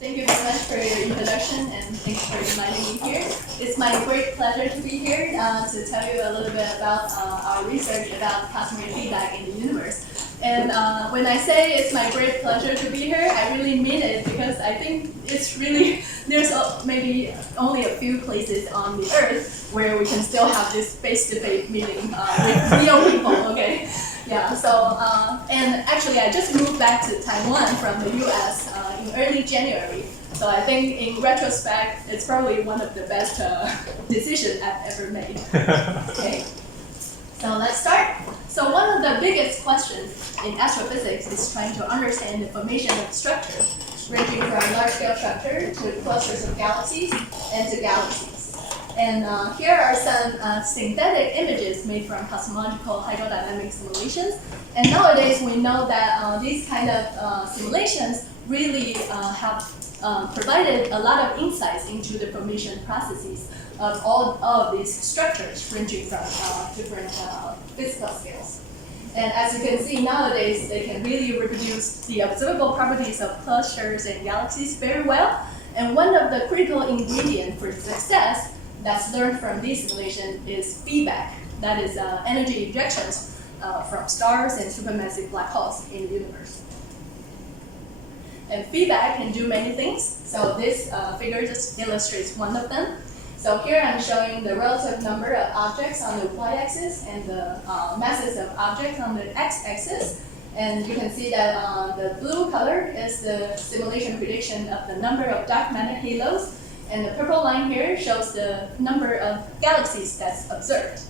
Thank you very much for your introduction and thanks for inviting me here. It's my great pleasure to be here to tell you a little bit about our research about cosmic feedback in the universe. And when I say it's my great pleasure to be here, I really mean it because I think it's really, there's maybe only a few places on the Earth where we can still have this face-to-face meeting with real people, okay? Yeah, so, and actually I just moved back to Taiwan from the US in early January. So I think in retrospect, it's probably one of the best decisions I've ever made. Okay, so let's start. So one of the biggest questions in astrophysics is trying to understand the formation of structures, ranging from large-scale structure to clusters of galaxies and to galaxies. And here are some synthetic images made from cosmological hydrodynamic simulations. And nowadays we know that these kind of simulations really have provided a lot of insights into the formation processes of all of these structures, ranging from different physical scales. And as you can see nowadays, they can really reproduce the observable properties of clusters and galaxies very well. And one of the critical ingredients for success that's learned from this simulation is feedback. That is energy injections from stars and supermassive black holes in the universe. And feedback can do many things. So this figure just illustrates one of them. So here I'm showing the relative number of objects on the y-axis and the masses of objects on the x-axis. And you can see that the blue color is the simulation prediction of the number of dark matter halos. And the purple line here shows the number of galaxies that's observed.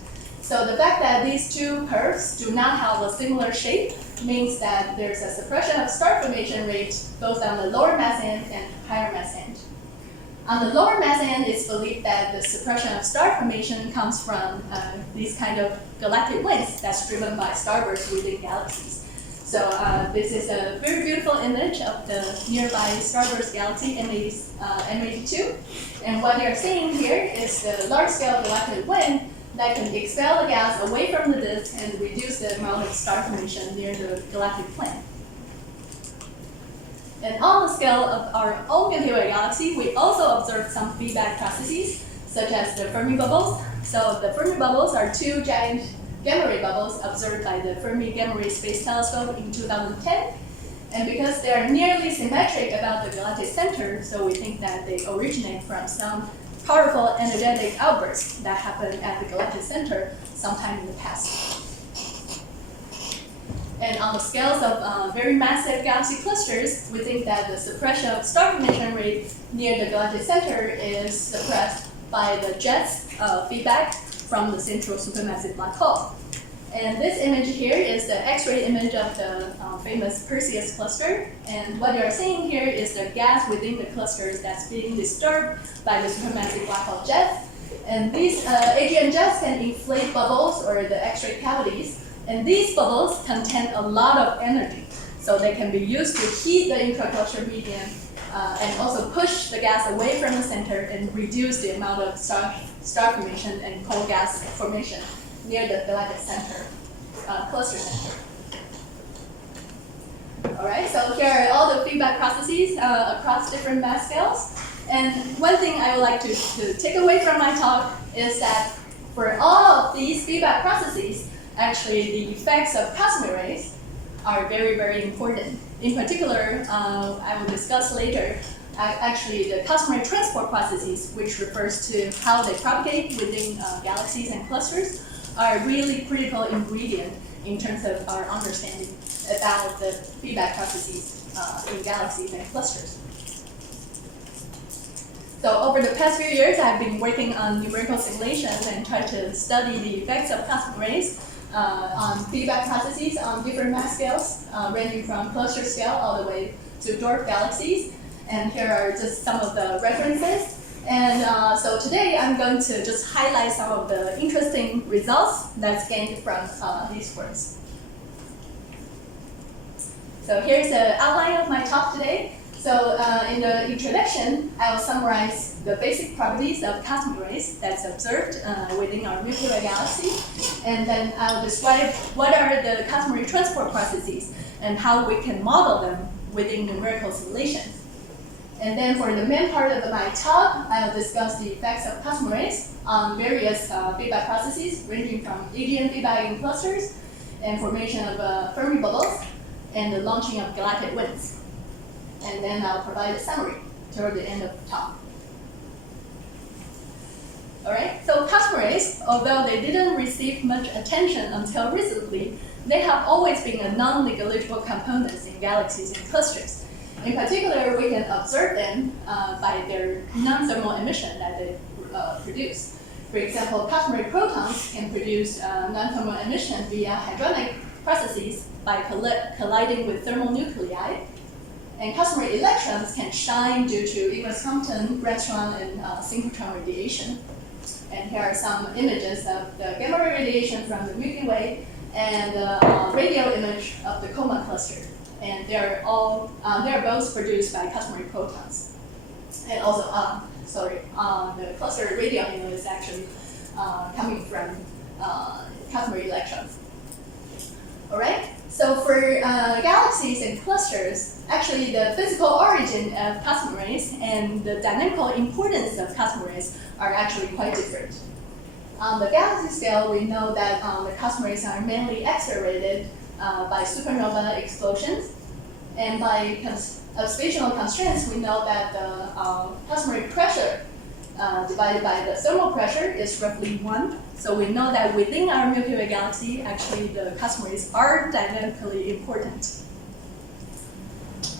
So the fact that these two curves do not have a similar shape means that there's a suppression of star formation rate both on the lower mass end and higher mass end. On the lower mass end, it's believed that the suppression of star formation comes from these kind of galactic winds that's driven by starbursts within galaxies. So this is a very beautiful image of the nearby starburst galaxy M82. And what you're seeing here is the large-scale galactic wind that can expel the gas away from the disk and reduce the amount of star formation near the galactic plane. And on the scale of our own Milky Way Galaxy, we also observed some feedback processes, such as the Fermi Bubbles. So the Fermi Bubbles are two giant gamma ray bubbles observed by the Fermi Gamma Ray Space Telescope in 2010. And because they are nearly symmetric about the galactic center, so we think that they originate from some powerful energetic outbursts that happened at the galactic center sometime in the past. And on the scales of very massive galaxy clusters, we think that the suppression of star formation rate near the galactic center is suppressed by the jets feedback from the central supermassive black hole. And this image here is the X-ray image of the famous Perseus Cluster. And what you're seeing here is the gas within the clusters that's being disturbed by the supermassive black hole jets. And these AGN jets can inflate bubbles or the X-ray cavities. And these bubbles contain a lot of energy. So they can be used to heat the intra-cluster medium and also push the gas away from the center and reduce the amount of star formation and cold gas formation near the galactic center, cluster center. All right, so here are all the feedback processes across different mass scales. And one thing I would like to take away from my talk is that for all of these feedback processes, actually the effects of cosmic rays are very, very important. In particular, I will discuss later, actually the customary transport processes, which refers to how they propagate within galaxies and clusters, are a really critical ingredient in terms of our understanding about the feedback processes in galaxies and clusters. So over the past few years, I've been working on numerical simulations and tried to study the effects of cosmic rays on feedback processes on different mass scales, ranging from cluster scale all the way to dwarf galaxies. And here are just some of the references. And so today I'm going to just highlight some of the interesting results that's gained from these works. So here's the outline of my talk today. So in the introduction, I will summarize the basic properties of cosmic rays that's observed within our Milky Way Galaxy. And then I'll describe what are the cosmic ray transport processes and how we can model them within numerical simulations. And then for the main part of my talk, I'll discuss the effects of cosmic rays on various feedback processes, ranging from AGN feedback in clusters, and formation of Fermi Bubbles, and the launching of galactic winds. And then I'll provide a summary toward the end of the talk. All right, so cosmic rays, although they didn't receive much attention until recently, they have always been a non-negligible component in galaxies and clusters. In particular, we can observe them by their non-thermal emission that they produce. For example, cosmic protons can produce non-thermal emission via hydrodynamic processes by colliding with thermal nuclei. And cosmic electrons can shine due to Ewing-Thomson, Redstrom, and synchrotron radiation. And here are some images of the gamma ray radiation from the Milky Way and the radio image of the Coma cluster. And they're both produced by cosmic protons. And also, the cluster radio angle is actually coming from cosmic electrons. All right. So for galaxies and clusters, actually the physical origin of cosmic rays and the dynamical importance of cosmic rays are actually quite different. On the galaxy scale, we know that the cosmic rays are mainly accelerated by supernova explosions. And by observational constraints, we know that the cosmic pressure divided by the thermal pressure is roughly 1. So we know that within our Milky Way galaxy, actually the cosmic rays are dynamically important.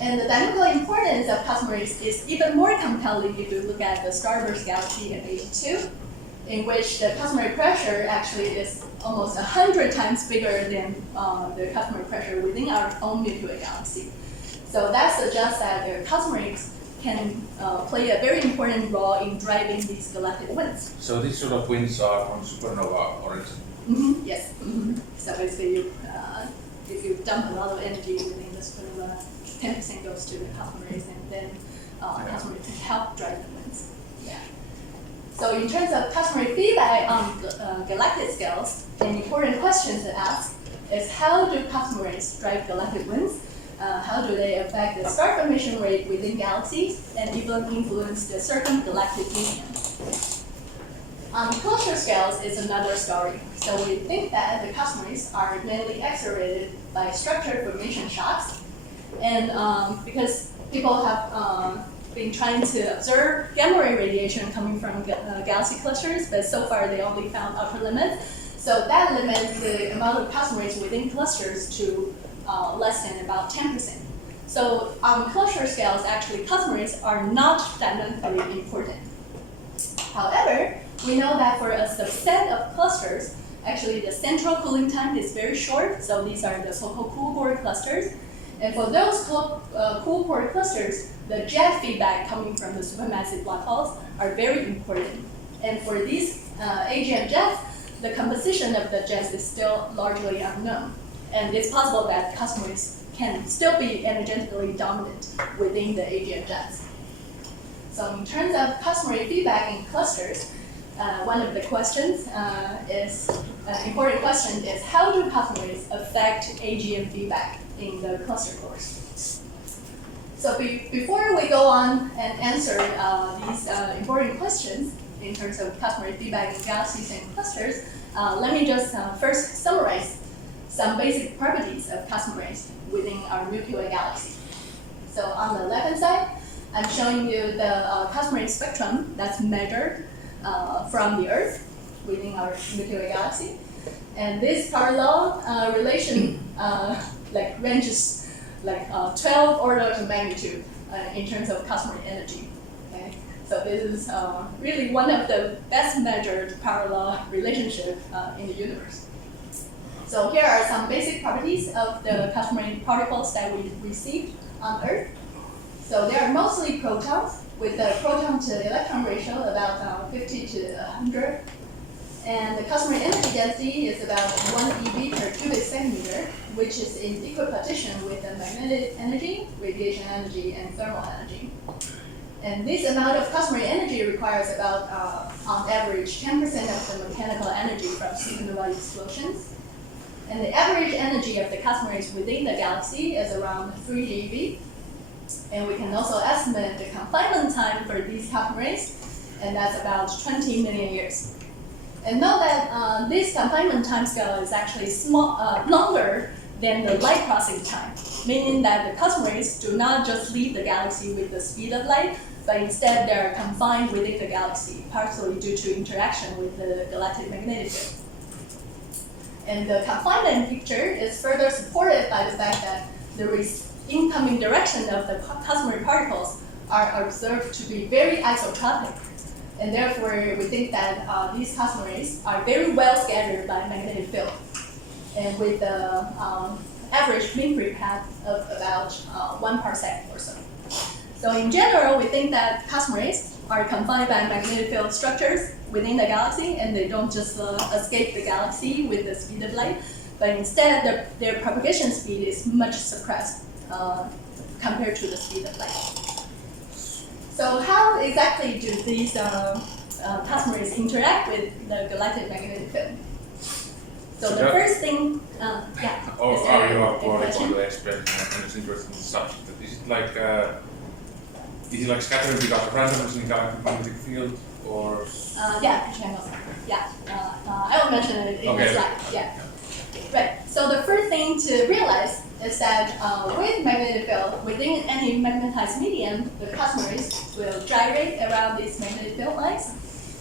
And the dynamical importance of cosmic rays is even more compelling if you look at the starburst galaxy in H2, in which the cosmic pressure actually is almost 100 times bigger than the cosmic pressure within our own Milky Way galaxy. So that suggests that the cosmic rays can play a very important role in driving these galactic winds. So these sort of winds are from supernova origin? Mm-hmm. Yes. Mm-hmm. So basically, if you dump a lot of energy within the supernova, 10% goes to the cosmic rays, and then cosmic rays can help drive the winds. Yeah. So in terms of cosmic ray feedback on galactic scales, an important question to ask is how do cosmic rays drive galactic winds? How do they affect the star formation rate within galaxies and even influence the circumgalactic medium? On cluster scales is another story. So we think that the cosmic rays are mainly accelerated by structure formation shocks. And because people have been trying to observe gamma ray radiation coming from galaxy clusters, but so far they only found upper limits. So that limits the amount of cosmic rays within clusters to less than about 10%. So on cluster scales, actually cosmic rays are not dynamically important. However, we know that for a subset of clusters, actually the central cooling time is very short. So these are the so-called cool core clusters. And for those cool core clusters, the jet feedback coming from the supermassive black holes are very important. And for these AGN jets, the composition of the jets is still largely unknown. And it's possible that cosmic rays can still be energetically dominant within the AGN jets. So in terms of cosmic ray feedback in clusters, one of the questions important question is how do cosmic rays affect AGN feedback in the cluster cores? So before we go on and answer these important questions in terms of cosmic ray feedback in galaxies and clusters, let me just first summarize some basic properties of cosmic rays within our Milky Way galaxy. So on the left-hand side, I'm showing you the cosmic ray spectrum that's measured from the Earth within our Milky Way galaxy. And this parallel relation ranges 12 orders of magnitude in terms of cosmic energy. Okay? So this is really one of the best measured parallel relationship in the universe. So here are some basic properties of the cosmic ray particles that we received on Earth. So they are mostly protons with the proton to electron ratio about 50 to 100. And the cosmic energy density is about 1 eV per cubic centimeter, which is in equipartition with the magnetic energy, radiation energy, and thermal energy. And this amount of cosmic energy requires about, on average, 10% of the mechanical energy from supernova explosions. And the average energy of the cosmic rays within the galaxy is around 3 GeV. And we can also estimate the confinement time for these cosmic rays, and that's about 20 million years. And note that this confinement timescale is actually longer than the light crossing time, meaning that the cosmic rays do not just leave the galaxy with the speed of light, but instead they are confined within the galaxy, partially due to interaction with the galactic magnetic field. And the confinement picture is further supported by the fact that the incoming direction of the cosmic particles are observed to be very isotropic. And therefore, we think that these cosmic rays are very well scattered by magnetic field. And with the average mean free path of about 1 parsec or so. So in general, we think that cosmic rays are confined by magnetic field structures within the galaxy, and they don't just escape the galaxy with the speed of light, but instead their propagation speed is much suppressed compared to the speed of light. So how exactly do these cosmic rays interact with the galactic magnetic field? So the first thing, yeah. Or is are there you a according question? to the expression and it's interesting such that is it like scattering because of randomness in the galactic magnetic field, or? Yeah, I will mention it in the slide. Yeah. Right. So the first thing to realize is that with magnetic field, within any magnetized medium, the cosmic rays will gyrate around these magnetic field lines.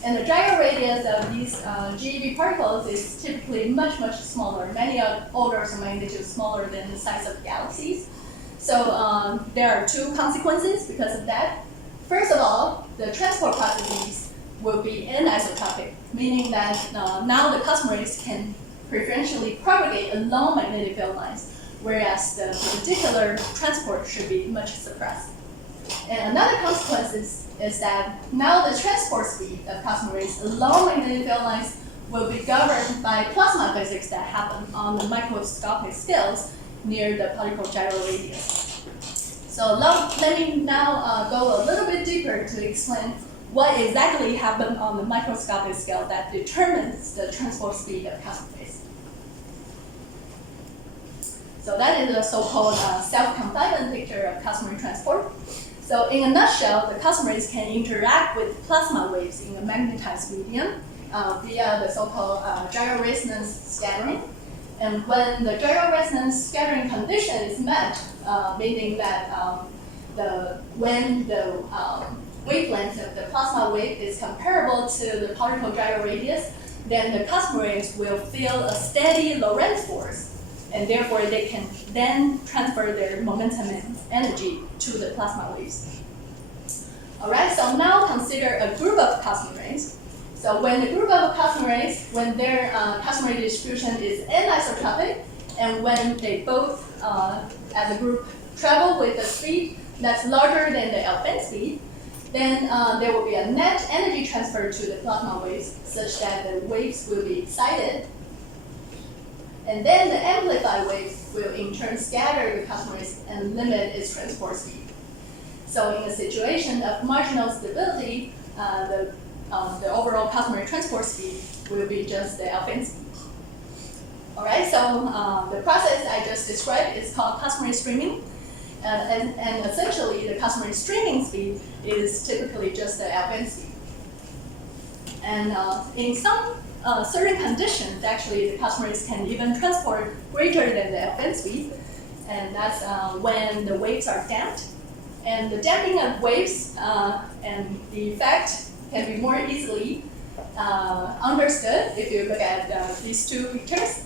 And the gyro radius of these GeV particles is typically much smaller, many orders of magnitude smaller than the size of galaxies. So there are two consequences because of that. First of all, the transport processes will be anisotropic, meaning that now the cosmic rays can preferentially propagate along magnetic field lines, whereas the particular transport should be much suppressed. And another consequence is that now the transport speed of cosmic rays along magnetic field lines will be governed by plasma physics that happen on the microscopic scales near the particle gyro radius. So let me now go a little bit deeper to explain what exactly happened on the microscopic scale that determines the transport speed of cosmic rays. So that is the so-called self-confinement picture of cosmic transport. So in a nutshell, the cosmic rays can interact with plasma waves in a magnetized medium via the so-called gyroresonance scattering. And when the gyroresonance scattering condition is met, meaning that when the wavelength of the plasma wave is comparable to the particle gyro radius, then the cosmic rays will feel a steady Lorentz force, and therefore they can then transfer their momentum and energy to the plasma waves. All right, so now consider a group of cosmic rays. So when the group of cosmic rays, when their cosmic ray distribution is anisotropic, and when they both, as a group, travel with a speed that's larger than the L-band speed, then there will be a net energy transfer to the plasma waves such that the waves will be excited. And then the amplified waves will in turn scatter the cosmic rays and limit its transport speed. So in a situation of marginal stability, the overall cosmic ray transport speed will be just the L-band speed. All right, so the process I just described is called cosmic ray streaming. And essentially, the cosmic ray streaming speed is typically just the L-band speed. And in some certain conditions, actually, the cosmic rays can even transport greater than the L-band speed. And that's when the waves are damped. And the damping of waves and the effect can be more easily understood if you look at these two pictures.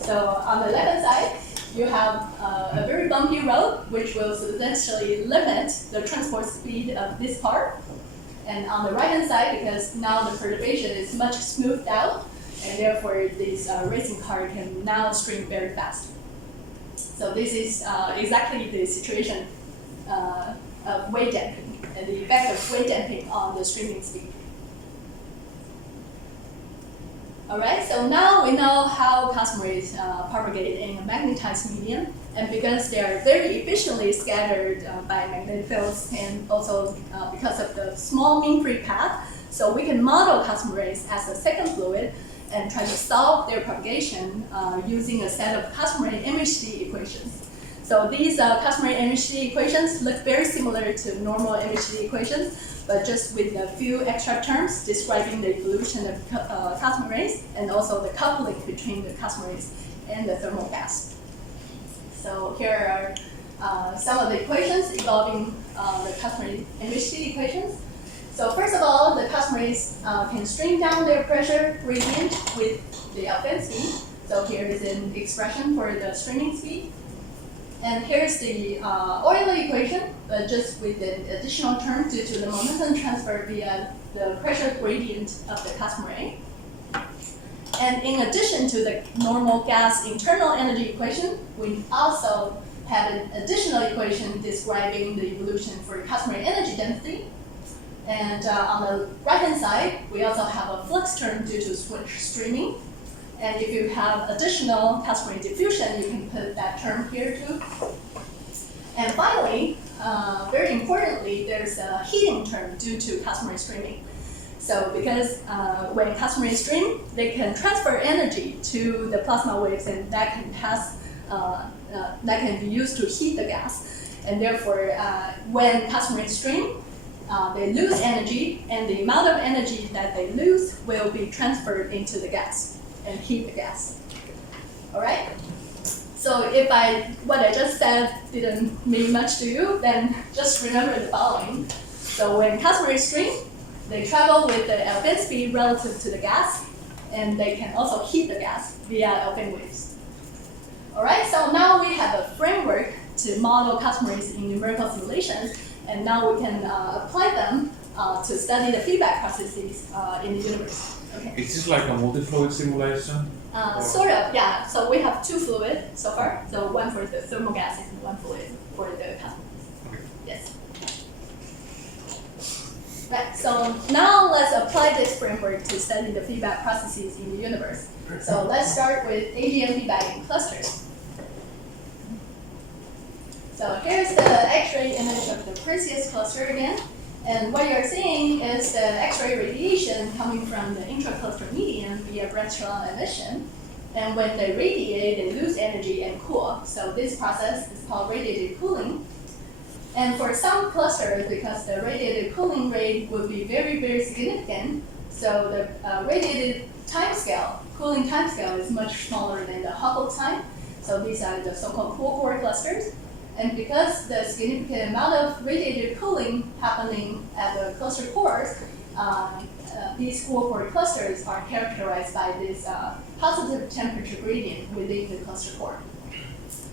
So on the left-hand side, you have a very bumpy road, which will substantially limit the transport speed of this car. And on the right-hand side, because now the perturbation is much smoothed out, and therefore this racing car can now stream very fast. So this is exactly the situation of wave damping and the effect of wave damping on the streaming speed. All right, so now we know how cosmic rays propagate in a magnetized medium, and because they are very efficiently scattered by magnetic fields, and also because of the small mean free path, so we can model cosmic rays as a second fluid and try to solve their propagation using a set of cosmic ray image speed equations. So these customary MHD equations look very similar to normal MHD equations, but just with a few extra terms describing the evolution of cosmic rays and also the coupling between the cosmic rays and the thermal gas. So here are some of the equations involving the customary MHD equations. So first of all, the cosmic rays can stream down their pressure gradient with the outlet speed. So here is an expression for the streaming speed. And here's the Euler equation, but just with an additional term due to the momentum transfer via the pressure gradient of the cosmic ray. And in addition to the normal gas internal energy equation, we also have an additional equation describing the evolution for cosmic energy density. And on the right-hand side, we also have a flux term due to switch streaming. And if you have additional cosmic diffusion, you can put that term here too. And finally, very importantly, there's a heating term due to cosmic streaming. So because when cosmic rays stream, they can transfer energy to the plasma waves, and that can pass, that can be used to heat the gas. And therefore, when cosmic rays stream, they lose energy, and the amount of energy that they lose will be transferred into the gas and heat the gas. All right? So if what I just said didn't mean much to you, then just remember the following. So when cosmic rays stream, they travel with the Alfvén speed relative to the gas, and they can also heat the gas via Alfvén waves. All right, so now we have a framework to model cosmic rays in numerical simulations, and now we can apply them to study the feedback processes in the universe. Okay. Is this like a multi-fluid simulation? Sort of, yeah. So we have two fluids so far. So one for the thermal gases and one fluid for the cosmic rays. Okay. Yes. Right, so now let's apply this framework to study the feedback processes in the universe. So let's start with AGN feedback in clusters. So here's the X-ray image of the Perseus Cluster again. And what you're seeing is the X-ray radiation coming from the intra-cluster medium via brightron emission. And when they radiate, they lose energy and cool. So this process is called radiative cooling. And for some clusters, because the radiative cooling rate will be very, very significant, so the radiative timescale, cooling timescale is much smaller than the Hubble time. So these are the so-called cool core clusters. And because the significant amount of radiative cooling happening at the cluster cores, these cool core clusters are characterized by this positive temperature gradient within the cluster core.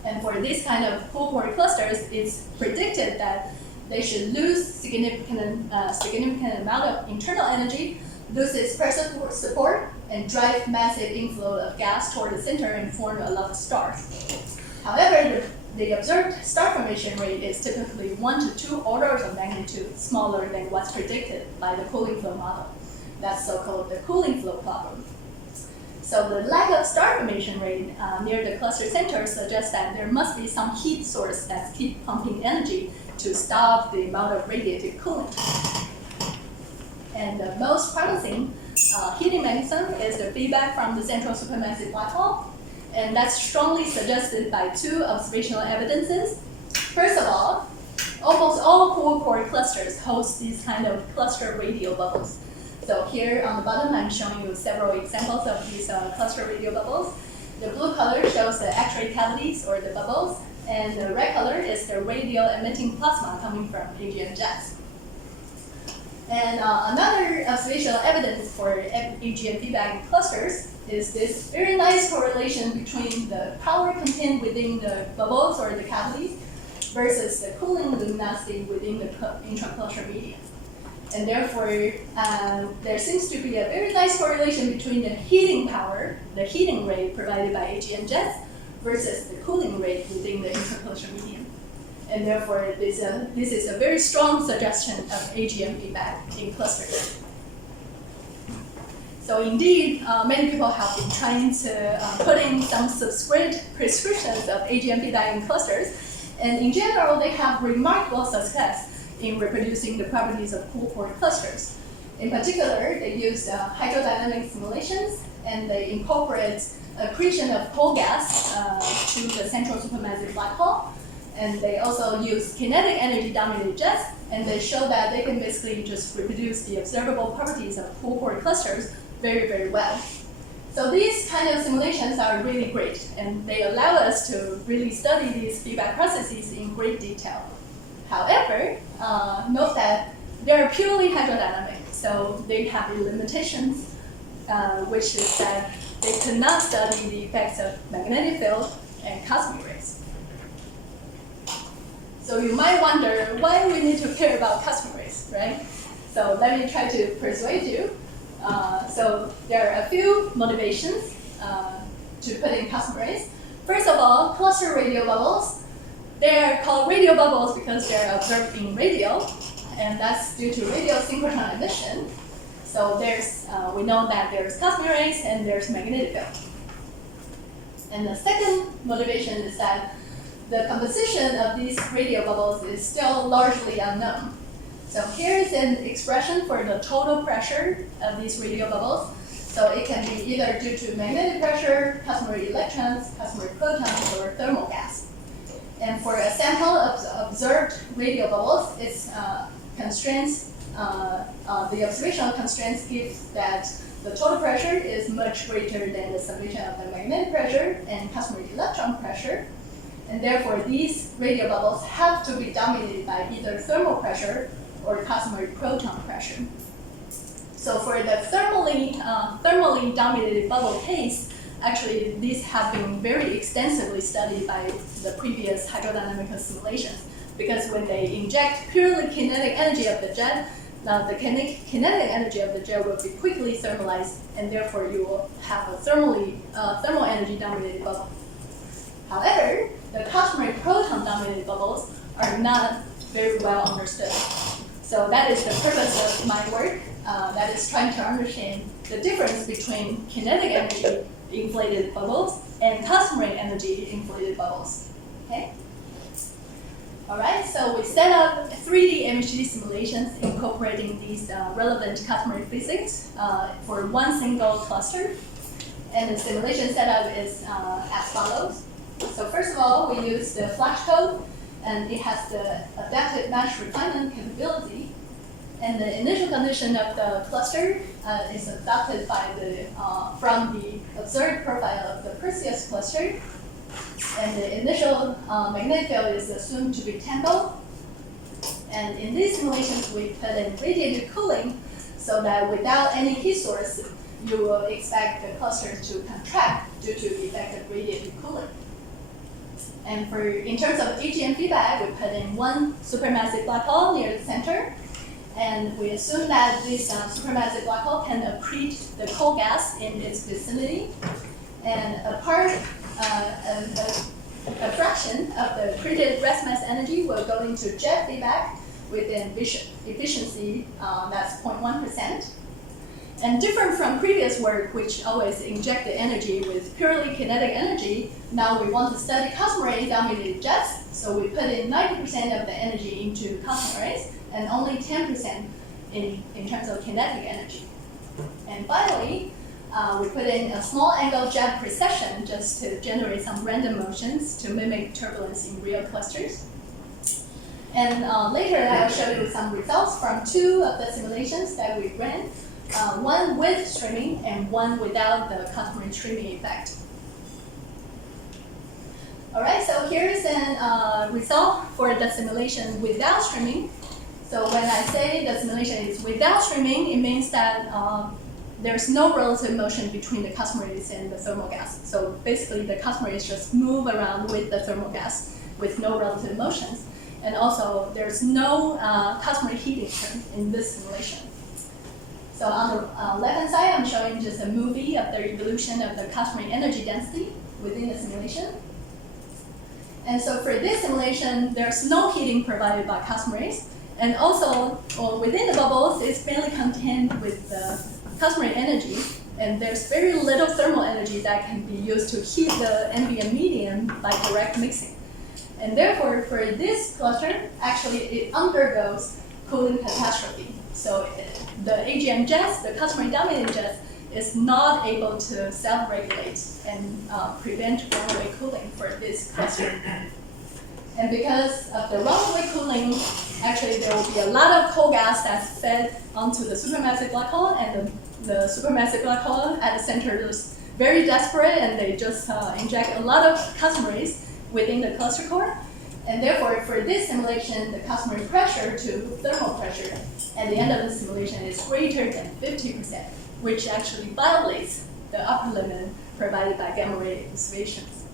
And for this kind of cool core clusters, it's predicted that they should lose significant amount of internal energy, lose its pressure support, and drive massive inflow of gas toward the center and form a lot of stars. However, the observed star formation rate is typically 1 to 2 orders of magnitude smaller than what's predicted by the cooling flow model. That's so-called the cooling flow problem. So the lack of star formation rate near the cluster center suggests that there must be some heat source that's keep pumping energy to stop the amount of radiative cooling. And the most promising heating mechanism is the feedback from the central supermassive black hole. And that's strongly suggested by two observational evidences. First of all, almost all cool core clusters host these kind of cluster radial bubbles. So here on the bottom, I'm showing you several examples of these cluster radial bubbles. The blue color shows the X-ray cavities or the bubbles, and the red color is the radial emitting plasma coming from AGN jets. And another observational evidence for AGN feedback in clusters is this very nice correlation between the power contained within the bubbles or the cavities versus the cooling luminosity within the intra-cluster medium. And therefore, there seems to be a very nice correlation between the heating power, the heating rate provided by AGN jets, versus the cooling rate within the intra-cluster medium. And therefore, this is a very strong suggestion of AGN feedback in clusters. So indeed, many people have been trying to put in some subscript prescriptions of AGN feedback in clusters. And in general, they have remarkable success in reproducing the properties of cool core clusters. In particular, they use hydrodynamic simulations, and they incorporate accretion of coal gas to the central supermassive black hole. And they also use kinetic energy dominated jets, and they show that they can basically just reproduce the observable properties of full core clusters very, very well. So these kind of simulations are really great, and they allow us to really study these feedback processes in great detail. However, note that they're purely hydrodynamic, so they have limitations, which is that they cannot study the effects of magnetic field and cosmic rays. So you might wonder why we need to care about cosmic rays, right? So let me try to persuade you. So there are a few motivations to put in cosmic rays. First of all, cluster radio bubbles. They are called radio bubbles because they're observed in radio, and that's due to radio synchrotron emission. So we know that there's cosmic rays and there's magnetic field. And the second motivation is that the composition of these radio bubbles is still largely unknown. So here's an expression for the total pressure of these radio bubbles. So it can be either due to magnetic pressure, customary electrons, customary protons, or thermal gas. And for a sample of observed radio bubbles, its constraints, the observational constraints give that the total pressure is much greater than the summation of the magnetic pressure and customary electron pressure. And therefore, these radio bubbles have to be dominated by either thermal pressure or customary proton pressure. So for the thermally dominated bubble case, actually these have been very extensively studied by the previous hydrodynamic simulations, because when they inject purely kinetic energy of the jet, the kinetic energy of the jet will be quickly thermalized, and therefore you will have a thermal energy dominated bubble. However, the customary proton dominated bubbles are not very well understood. So that is the purpose of my work, that is trying to understand the difference between kinetic energy inflated bubbles and customary energy inflated bubbles. Okay? All right, so we set up 3D MHD simulations incorporating these relevant customary physics for one single cluster. And the simulation setup is as follows. So first of all, we use the Flux code, and it has the adaptive match refinement capability. And the initial condition of the cluster is adopted by from the observed profile of the Perseus Cluster. And the initial magnetic field is assumed to be tangled. And in these simulations, we put in radiative cooling so that without any heat source, you will expect the cluster to contract due to the effect of radiative cooling. And in terms of AGM feedback, we put in one supermassive black hole near the center. And we assume that this supermassive black hole can accrete the cold gas in its vicinity. And a fraction of the accreted rest mass energy will go into jet feedback with an efficiency that's 0.1%. And different from previous work, which always injected energy with purely kinetic energy, now we want to study cosmary dominated jets. So we put in 90% of the energy into cosmaries and only 10% in terms of kinetic energy. And finally, we put in a small angle jet precession just to generate some random motions to mimic turbulence in real clusters. And later, I'll show you some results from two of the simulations that we ran. One with streaming and one without the customary streaming effect. All right, so here's a result for the simulation without streaming. So when I say the simulation is without streaming, it means that there's no relative motion between the customaries and the thermal gas. So basically, the customaries just move around with the thermal gas with no relative motions. And also, there's no customary heat return in this simulation. So on the left-hand side, I'm showing just a movie of the evolution of the customary energy density within the simulation. And so for this simulation, there's no heating provided by customaries. And also, within the bubbles, it's mainly contained with the customary energy. And there's very little thermal energy that can be used to heat the ambient medium by direct mixing. And therefore, for this cluster, actually, it undergoes cooling catastrophe. So the AGM jets, the customary dominated jets, is not able to self-regulate and prevent runaway cooling for this cluster. And because of the runaway cooling, actually there will be a lot of cold gas that's fed onto the supermassive black hole, and the supermassive black hole at the center is very desperate, and they just inject a lot of Customaries within the cluster core. And therefore, for this simulation, the Customary pressure to thermal pressure at the end of the simulation is greater than 50%, which actually violates the upper limit provided by gamma ray observations.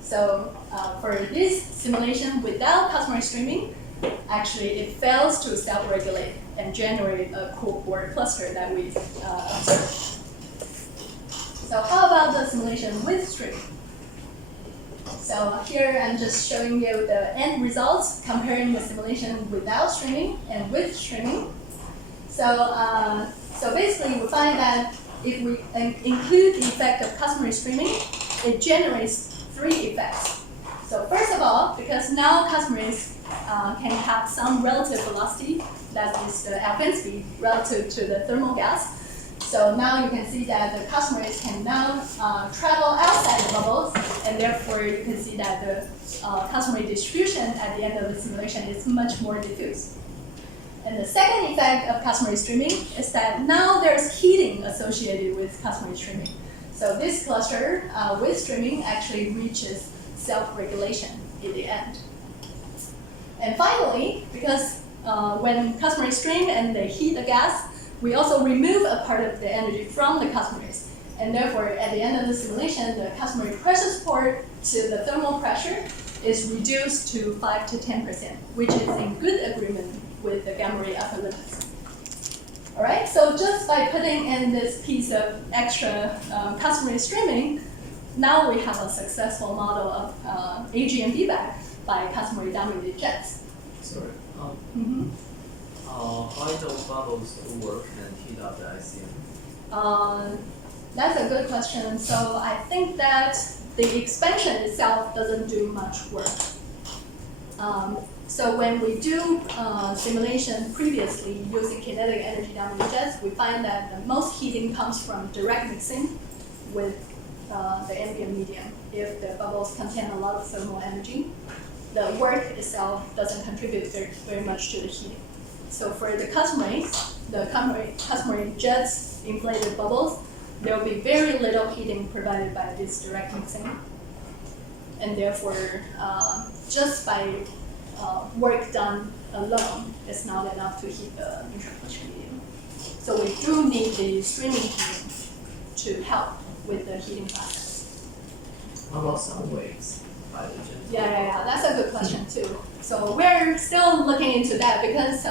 So for this simulation without Customary streaming, actually it fails to self-regulate and generate a cool core cluster that we observed. So how about the simulation with streaming? So here I'm just showing you the end results, comparing the simulation without streaming and with streaming. So basically we find that if we include the effect of Customary streaming, it generates 3 effects. So first of all, because now Customaries can have some relative velocity, that is the Alpine speed relative to the thermal gas. So now you can see that the Customaries can now travel outside the bubbles, and therefore you can see that the Customary distribution at the end of the simulation is much more diffuse. And the second effect of Customary streaming is that now there's heating associated with Customary streaming. So this cluster with streaming actually reaches self-regulation in the end. And finally, because when Customary stream and they heat the gas, we also remove a part of the energy from the Customaries. And therefore, at the end of the simulation, the Customary pressure support to the thermal pressure is reduced to 5 to 10%, which is in good agreement with the gamma ray upper limits. All right, so just by putting in this piece of extra Customary streaming, now we have a successful model of AGN feedback by Customary dominated jets. Sorry. How do bubbles work and heat up the ICM? That's a good question. So I think that the expansion itself doesn't do much work. So when we do simulation previously using kinetic energy dominated jets, we find that the most heating comes from direct mixing with the ambient medium. If the bubbles contain a lot of thermal energy, the work itself doesn't contribute very much to the heating. So for the Customaries, the Customary jets inflated bubbles, there will be very little heating provided by this direct mixing. And therefore, just by work done alone is not enough to heat the intracluster medium. So we do need the streaming heating to help with the heating process. How about sound waves by the jet? Yeah, that's a good question too. So we're still looking into that because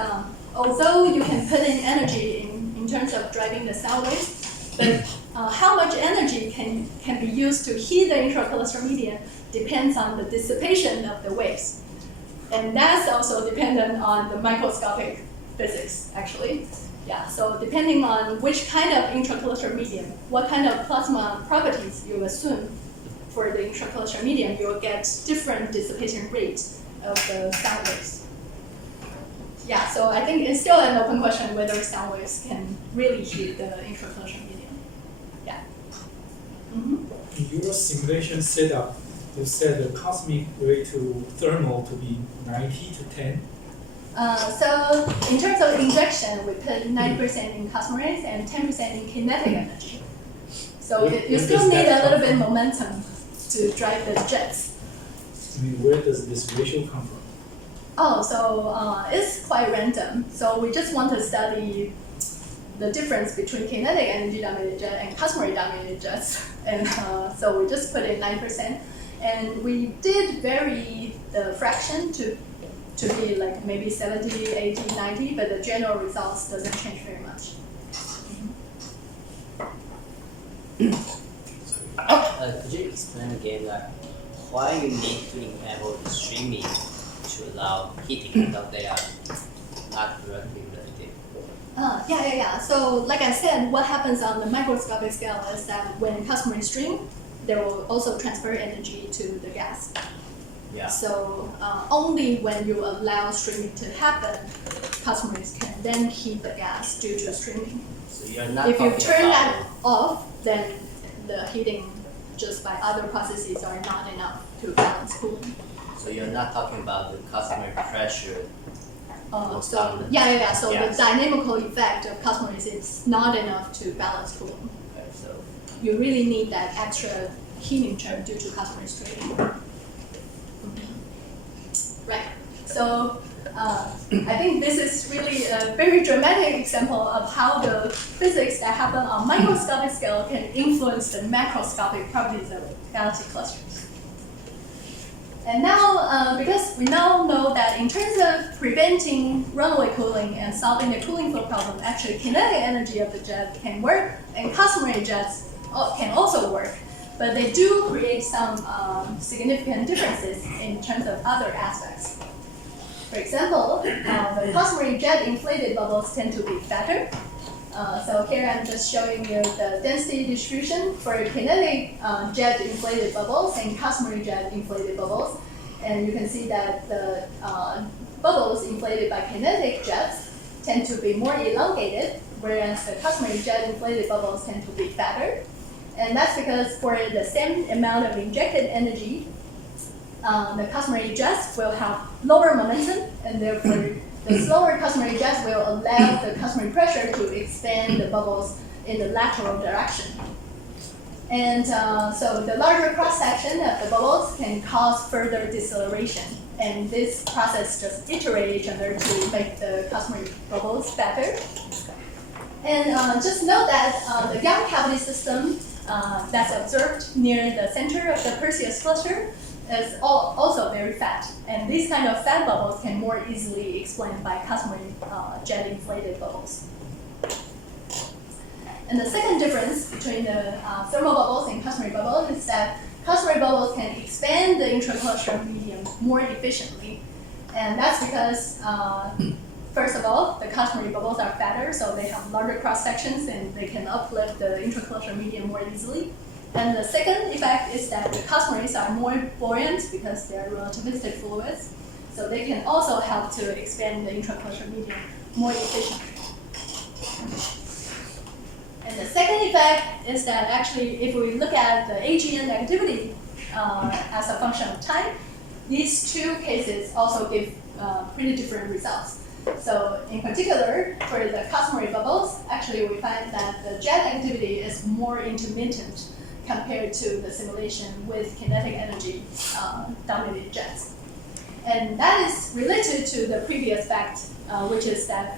although you can put in energy in terms of driving the sound waves, but how much energy can be used to heat the intracluster medium depends on the dissipation of the waves. And that's also dependent on the microscopic physics, actually. Yeah, so depending on which kind of intracluster medium, what kind of plasma properties you assume for the intracluster medium, you'll get different dissipation rates of the sound waves. Yeah, so I think it's still an open question whether sound waves can really heat the intracluster medium. Yeah. In your simulation setup, you set the cosmic ray to thermal to be 90 to 10. So in terms of injection, we put 90% in Customaries and 10% in kinetic energy. So you still need a little bit of momentum to drive the jets. I mean, where does this ratio come from? Oh, so it's quite random. So we just want to study the difference between kinetic energy dominated jet and Customary dominated jets. And so we just put in 9%. And we did vary the fraction to be like maybe 70, 80, 90, but the general results doesn't change very much. Could you explain again why you need to enable the streaming to allow heating without they are not directly related? Yeah. So like I said, what happens on the microscopic scale is that when Customary stream, there will also transfer energy to the gas. Yeah. So only when you allow streaming to happen, Customaries can then heat the gas due to streaming. So you're not If you talking turn about that off, then the heating just by other processes are not enough to balance cooling. So you're not talking about the customary pressure. So the dynamical effect of cosmology is not enough to balance cooling. Okay, so You really need that extra heating term due to cosmology strain. Right. So I think this is really a very dramatic example of how the physics that happen on microscopic scale can influence the macroscopic properties of galaxy clusters. And now, because we now know that in terms of preventing runaway cooling and solving the cooling flow problem, actually kinetic energy of the jet can work, and customary jets can also work, but they do create some significant differences in terms of other aspects. For example, the customary jet inflated bubbles tend to be fatter. So here I'm just showing you the density distribution for kinetic jet inflated bubbles and customary jet inflated bubbles. And you can see that the bubbles inflated by kinetic jets tend to be more elongated, whereas the customary jet inflated bubbles tend to be fatter. And that's because for the same amount of injected energy, the customary jets will have lower momentum, and therefore the slower customary jets will allow the customary pressure to expand the bubbles in the lateral direction. And so the larger cross-section of the bubbles can cause further deceleration. And this process just iterates each other to make the customary bubbles fatter. And just note that the young cavity system that's observed near the center of the Perseus Cluster is also very fat. And these kind of fat bubbles can more easily explained by customary jet inflated bubbles. And the second difference between the thermal bubbles and customary bubbles is that customary bubbles can expand the intracluster medium more efficiently. And that's because, first of all, the customary bubbles are fatter, so they have larger cross sections and they can uplift the intracluster medium more easily. And the second effect is that the customaries are more buoyant because they are relativistic fluids, so they can also help to expand the intracluster medium more efficiently. And the second effect is that actually, if we look at the AGN activity as a function of time, these two cases also give pretty different results. So in particular, for the customary bubbles, actually we find that the jet activity is more intermittent compared to the simulation with kinetic energy dominated jets. And that is related to the previous fact, which is that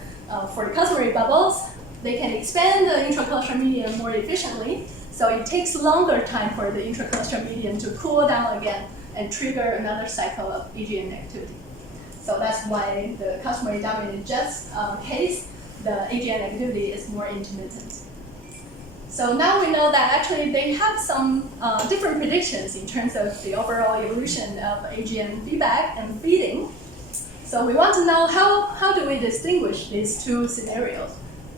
for customary bubbles, they can expand the intracluster medium more efficiently, so it takes longer time for the intracluster medium to cool down again and trigger another cycle of AGN activity. So that's why the customary dominated jets case, the AGN activity is more intermittent. So now we know that actually they have some different predictions in terms of the overall evolution of AGN feedback and feeding. So we want to know how do we distinguish these two scenarios?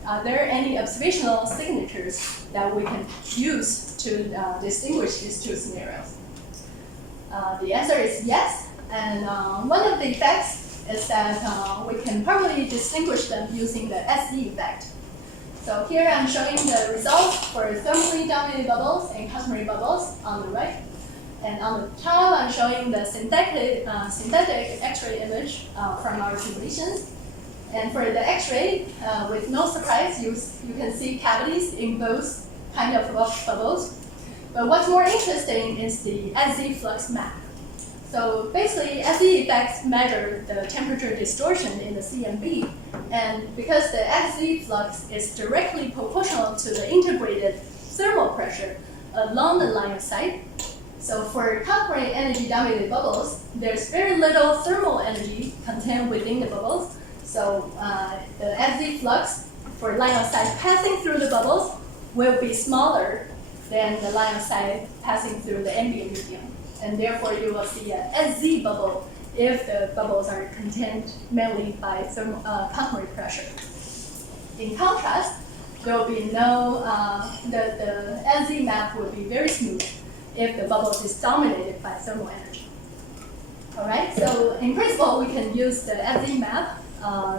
Are there any observational signatures that we can use to distinguish these two scenarios? The answer is yes, and one of the effects is that we can probably distinguish them using the SE effect. So here I'm showing the results for thermally dominated bubbles and customary bubbles on the right. And on the top, I'm showing the synthetic X-ray image from our simulations. And for the X-ray, with no surprise, you can see cavities in both kind of bubbles. But what's more interesting is the SZ flux map. So basically, SZ effects measure the temperature distortion in the CMB. And because the SZ flux is directly proportional to the integrated thermal pressure along the line of sight, so for cosmological energy dominated bubbles, there's very little thermal energy contained within the bubbles. So the SZ flux for line of sight passing through the bubbles will be smaller than the line of sight passing through the ambient medium. And therefore you will see a SZ bubble if the bubbles are contained mainly by cosmological pressure. In contrast, there will be no, the SZ map will be very smooth if the bubble is dominated by thermal energy. All right, so in principle, we can use the SZ map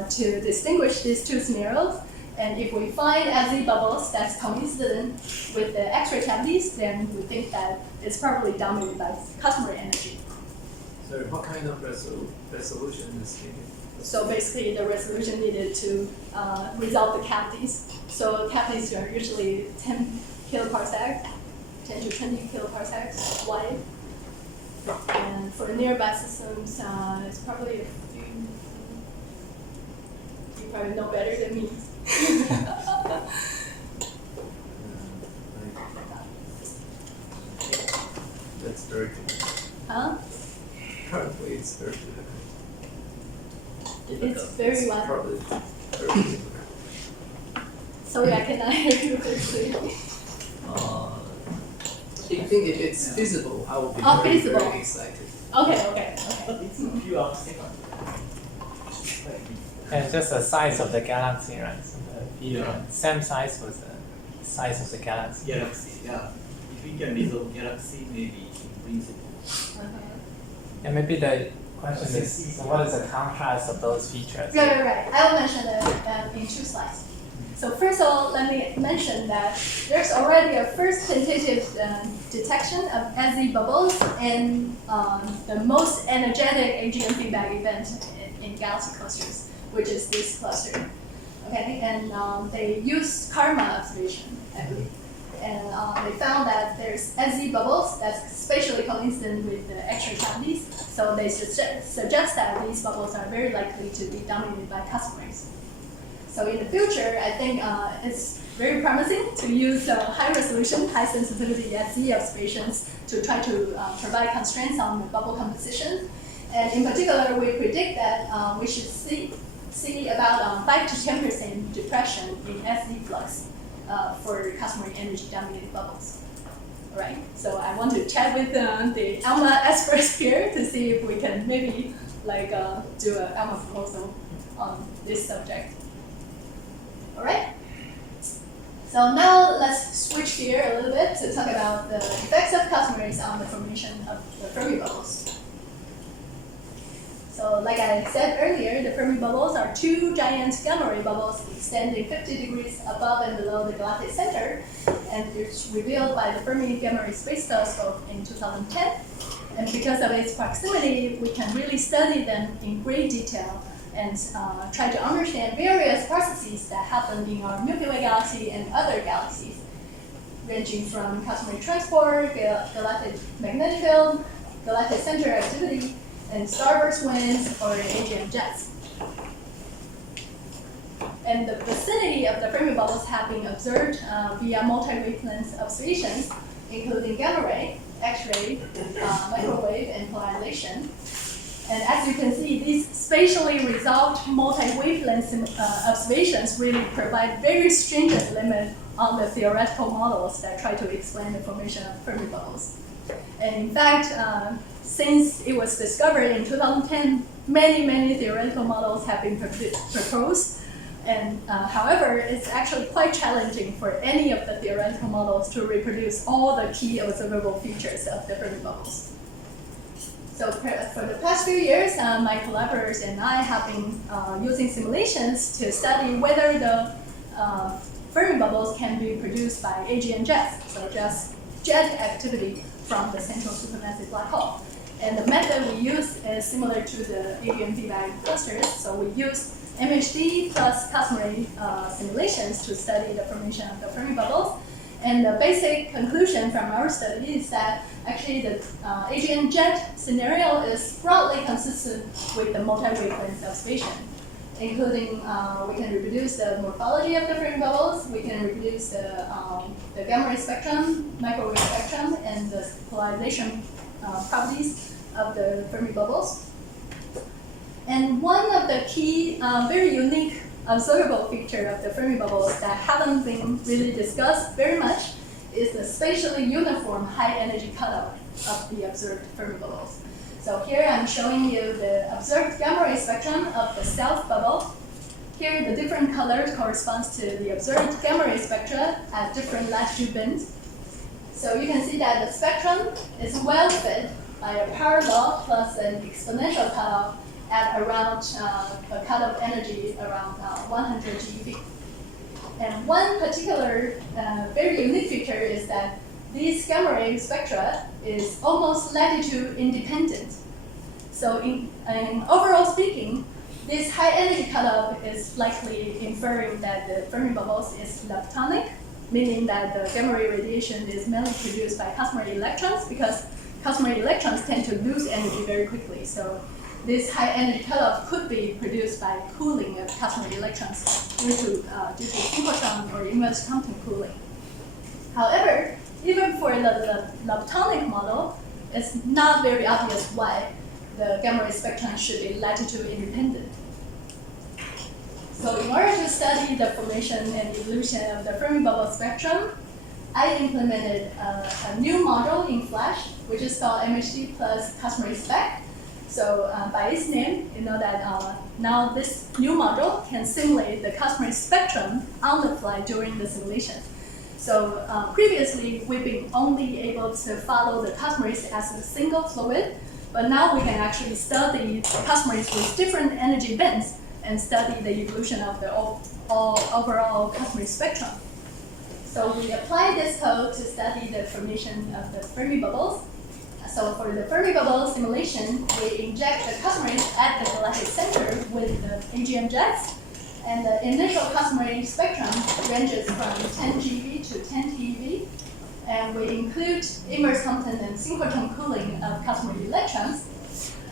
to distinguish these two scenarios. And if we find SZ bubbles that's coincident with the X-ray cavities, then we think that it's probably dominated by customary energy. So what kind of resolution is needed? So basically, the resolution needed to resolve the cavities. So cavities are usually 10 kiloparsecs, 10 to 20 kiloparsecs wide. And for nearby systems, it's probably a few. You probably know better than me. That's very difficult. Huh? Currently, it's very difficult. It's very wide. Probably very difficult. Sorry, I cannot hear you very clearly. I think if it's feasible, I will be feasible. very excited. Okay. It's a few hours second. And just the size of the galaxy, right? So the same size with the size of the galaxy. Galaxy, yeah. If we can resolve galaxy, maybe in principle. And maybe the question is, so what is the contrast of those features? Right. I will mention that in 2 slides. So first of all, let me mention that there's already a first tentative detection of SZ bubbles in the most energetic AGN feedback event in galaxy clusters, which is this cluster. Okay, and they use karma observation, I believe. And they found that there's SZ bubbles that's spatially coincident with the X-ray cavities. So they suggest that these bubbles are very likely to be dominated by customaries. So in the future, I think it's very promising to use high resolution, high sensitivity SZ observations to try to provide constraints on the bubble composition. And in particular, we predict that we should see about 5 to 10% depression in SZ flux for customary energy dominated bubbles. All right, so I want to chat with the ALMA experts here to see if we can maybe do an ALMA proposal on this subject. All right. So now let's switch gear a little bit to talk about the effects of customaries on the formation of the Fermi bubbles. So like I said earlier, the Fermi bubbles are 2 giant gamma ray bubbles extending 50 degrees above and below the galactic center, and it's revealed by the Fermi Gamma Ray Space Telescope in 2010. And because of its proximity, we can really study them in great detail and try to understand various processes that happen in our Milky Way Galaxy and other galaxies, ranging from cosmic transport, galactic magnetic field, galactic center activity, and starburst winds or AGN jets. And the vicinity of the Fermi bubbles have been observed via multi-wavelength observations, including gamma ray, X-ray, microwave, and polarization. And as you can see, these spatially resolved multi-wavelength observations really provide very stringent limit on the theoretical models that try to explain the formation of Fermi bubbles. And in fact, since it was discovered in 2010, many theoretical models have been proposed. And however, it's actually quite challenging for any of the theoretical models to reproduce all the key observable features of the Fermi bubbles. So for the past few years, my collaborators and I have been using simulations to study whether the Fermi bubbles can be produced by AGN jets, so just jet activity from the central supermassive black hole. And the method we use is similar to the AGN feedback clusters. So we use MHD plus Customary simulations to study the formation of the Fermi bubbles. And the basic conclusion from our study is that actually the AGN jet scenario is broadly consistent with the multi-wavelength observation, including we can reproduce the morphology of the Fermi bubbles, we can reproduce the gamma ray spectrum, microwave spectrum, and the polarization properties of the Fermi bubbles. And one of the key, very unique observable feature of the Fermi bubbles that haven't been really discussed very much is the spatially uniform high energy cutoff of the observed Fermi bubbles. So here I'm showing you the observed gamma ray spectrum of the south bubble. Here the different colors corresponds to the observed gamma ray spectra at different latitude bins. So you can see that the spectrum is well fit by a power law plus an exponential cutoff at around a cutoff energy around 100 GeV. And one particular very unique feature is that these gamma ray spectra is almost latitude independent. So in overall speaking, this high energy cutoff is likely inferring that the Fermi bubbles is leptonic, meaning that the gamma ray radiation is mainly produced by cosmary electrons, because cosmary electrons tend to lose energy very quickly. So this high energy cutoff could be produced by cooling of cosmary electrons due to synchrotron or inverse Compton cooling. However, even for the leptonic model, it's not very obvious why the gamma ray spectrum should be latitude independent. So in order to study the formation and evolution of the Fermi bubble spectrum, I implemented a new module in Flash, which is called MHD plus Customary Spec. So by its name, you know that now this new module can simulate the cosmary spectrum on the fly during the simulation. So previously, we've been only able to follow the cosmaries as a single fluid, but now we can actually study cosmaries with different energy bands and study the evolution of the overall cosmic spectrum. So we apply this code to study the formation of the Fermi bubbles. So for the Fermi bubble simulation, we inject the cosmaries at the galactic center with the AGN jets, and the initial cosmary spectrum ranges from 10 GeV to 10 TeV, and we include inverse Compton and synchrotron cooling of cosmary electrons,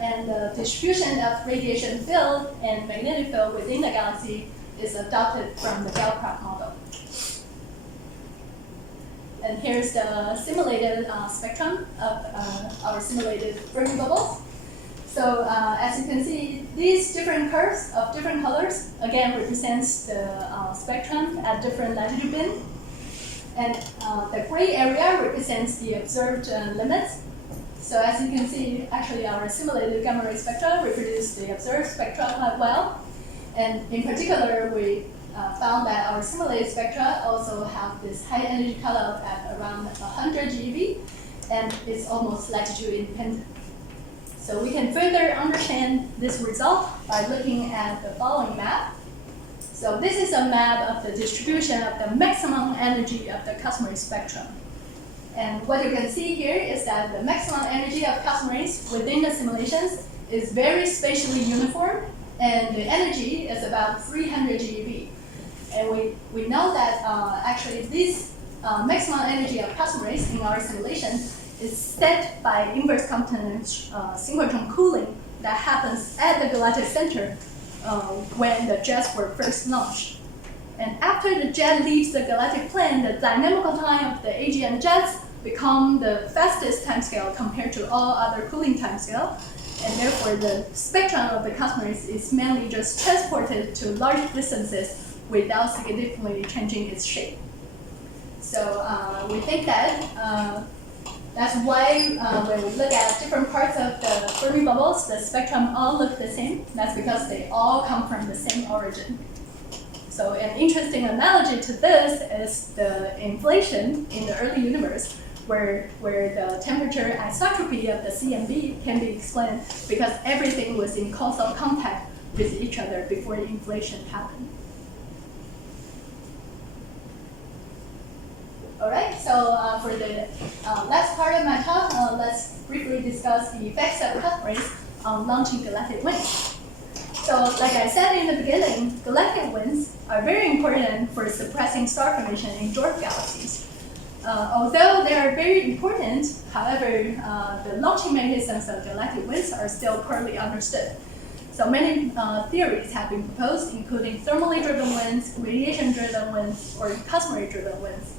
and the distribution of radiation field and magnetic field within the galaxy is adopted from the Galactic model. And here's the simulated spectrum of our simulated Fermi bubbles. So as you can see, these different curves of different colors again represents the spectrum at different latitude band. And the gray area represents the observed limits. So as you can see, actually our simulated gamma ray spectra reproduce the observed spectra quite well. And in particular, we found that our simulated spectra also have this high energy cutoff at around 100 GeV, and it's almost latitude independent. So we can further understand this result by looking at the following map. So this is a map of the distribution of the maximum energy of the cosmary spectrum. And what you can see here is that the maximum energy of cosmaries within the simulations is very spatially uniform, and the energy is about 300 GeV. And we know that actually this maximum energy of cosmaries in our simulation is set by inverse Compton synchrotron cooling that happens at the galactic center when the jets were first launched. And after the jet leaves the galactic plane, the dynamical time of the AGN jets become the fastest timescale compared to all other cooling timescale. And therefore, the spectrum of the cosmaries is mainly just transported to large distances without significantly changing its shape. So we think that that's why when we look at different parts of the Fermi bubbles, the spectrum all look the same. That's because they all come from the same origin. So an interesting analogy to this is the inflation in the early universe, where the temperature isotropy of the CMB can be explained because everything was in causal contact with each other before the inflation happened. All right, so for the last part of my talk, let's briefly discuss the effects of cosmaries on launching galactic winds. So like I said in the beginning, galactic winds are very important for suppressing star formation in dwarf galaxies. Although they are very important, however, the launching mechanisms of galactic winds are still poorly understood. So many theories have been proposed, including thermally driven winds, radiation-driven winds, or cosmary-driven winds.